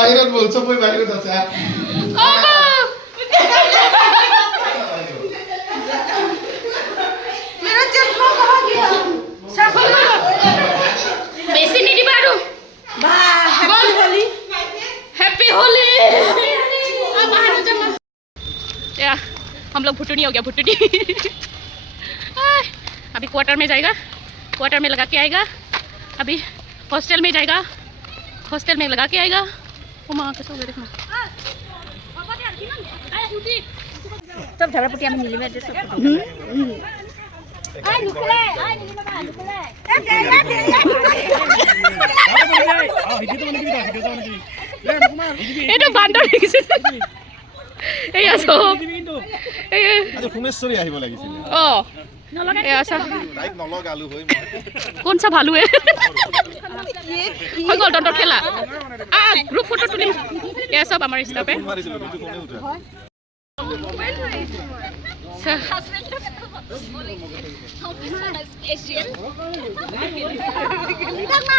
বাহিৰত বলছো মই বাহিৰত আছে मेरा चश्मा कहाँ गया बेसी नहीं दिबा आरो हैप्पी होली अब बाहर जमा या हम लोग भुटुनी हो गया भुटुनी अभी क्वार्टर में जाएगा क्वार्टर में लगा के आएगा अभी हॉस्टल में जाएगा हॉस्टल में लगा के आएगा ओ मां कैसा हो गया देखना सब झगड़ा पुटिया में नीली में सब आई नुकले ए এটা বান্দৰ দেখিছে এই আছো এই আজি ফুমেশ্বৰী আহিব লাগিছিল অ নলগা এই আছা লাইক নলগালু হৈ কোন সা ভালো হে হৈ গল দণ্ডৰ খেলা গ্ৰুপ ফটো তুলিম এয়া সব আমাৰ ষ্টাফে মাৰিছিল কিন্তু ফোনে উঠা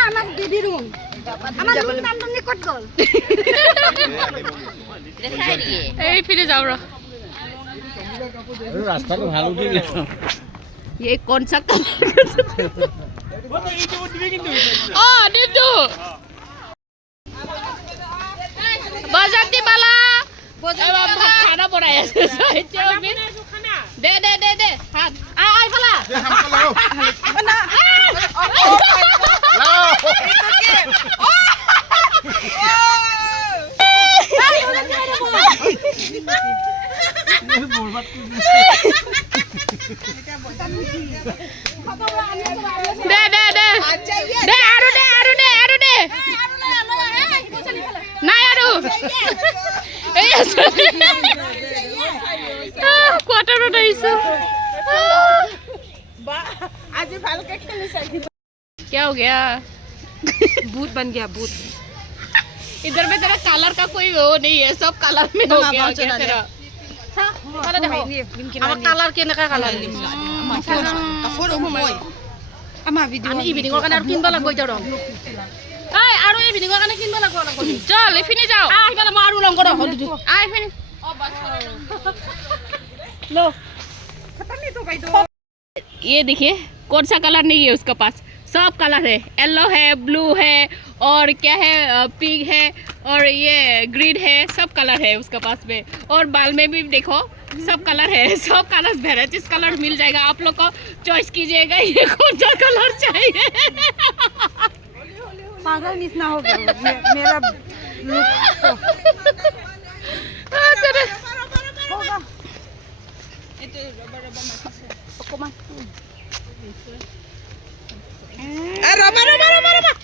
আমার বেবি রুম আমার রুম নাম নিকট গল দেখাই দিয়ে এই ফিরে যাও রা रास्ता तो भालो उठे ये कौन सा ओ डिडू बजाती बाला खाना बनाया दे दे दे दे हाथ आई फला दे दे दे दे आरु दे आरु दे आरु दे নাই आरु এই আছে क्वार्टर आइছো आज ভালকে খেলিছ क्या हो गया भूत बन गया भूत इधर में तेरा कलर का कोई वो नहीं है सब कलर में हो गया तेरा Para দেখো আমার কালার কেনেকা কালার দিম কাপড় মই আমার ভিডিও আমি ইভিনিংৰ কাৰণে আৰু কিনবা লাগব এতিয়া ৰং এই আৰু ইভিনিংৰ কাৰণে কিনবা লাগব चल इफिनी जाओ আহিবা মই আৰু ৰং কৰা হল आ इफिनी लो खत्म नहीं तो भाई दो ये देखिए कौन सा कलर नहीं है उसके पास सब कलर है येलो है ब्लू है और क्या है पिंक है और ये ग्रीन है सब कलर है उसके पास में और बाल में भी देखो सब कलर है सब कलर वेराइटीज कलर मिल जाएगा आप लोग को चॉइस कीजिएगा ये कौन सा कलर चाहिए पागल मिस ना हो गया मेरा लुक होगा रबर रबर रबर रबर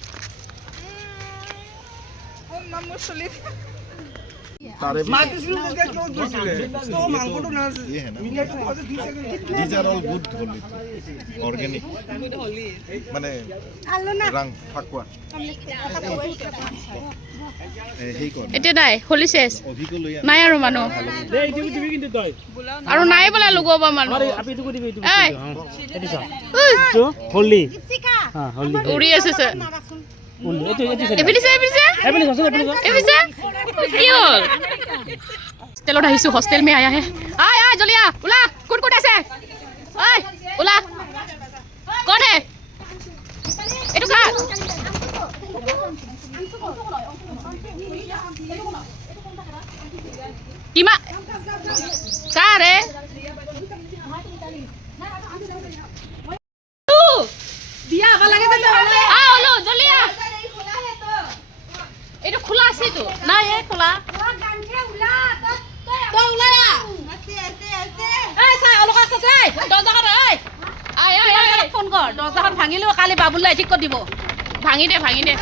ओ मम्मू सुली तारे तो मांगो ना ये है ना these are all good holy organic মানে রং ফাকুয়া এই কোন এটা নাই হোলি শেষ অভিক লইয়া নাই আৰু মানুহ দে ইটো দিবি কিন্তু তই আৰু নাই বলা লুগব মানুহ আরে আপি ইটো দিবি ইটো এই এটি সব তো হোলি হ্যাঁ হোলি উৰি আছে স্যার হোলি এটো এটো এফিলিছে এফিলিছে এপিনে এফিলিছে কি হল হোস্টেলত আহিছো হোস্টেল মে আয়া হে আয় আয় জলিয়া উলা কোন কোন আছে ওই উলা কোন হে এটু খা কিমা কা রে दिया वाला लगे तो आ ओलो জলিয়া এটু খোলা আছে তো ना ये खुला गांठे उला तो उला ऐसे ऐसे ऐसे ए साই অলকা আছে দরজাখন এই আয় আয় আয় ফোন কর দরজাখন ভাঙিলো কালি বাবুলাই ঠিক কৰি দিব ভাঙি দে ভাঙি দে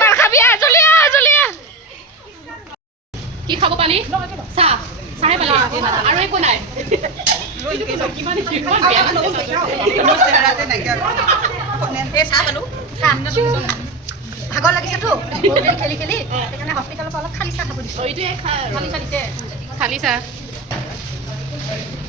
মাৰ খাবি জলিয়া জলিয়া কি খাব পালি চাহ চাহে পালি আৰু একো নাই কিমান বেয়া ভাগৰ লাগিছেতো খেলি খেলি সেইকাৰণে হস্পিটেলৰ পৰা অলপ খালি চাহ খাব দিছোঁ এইটোৱে খালি চাহ দিছে খালি চাহ Bye.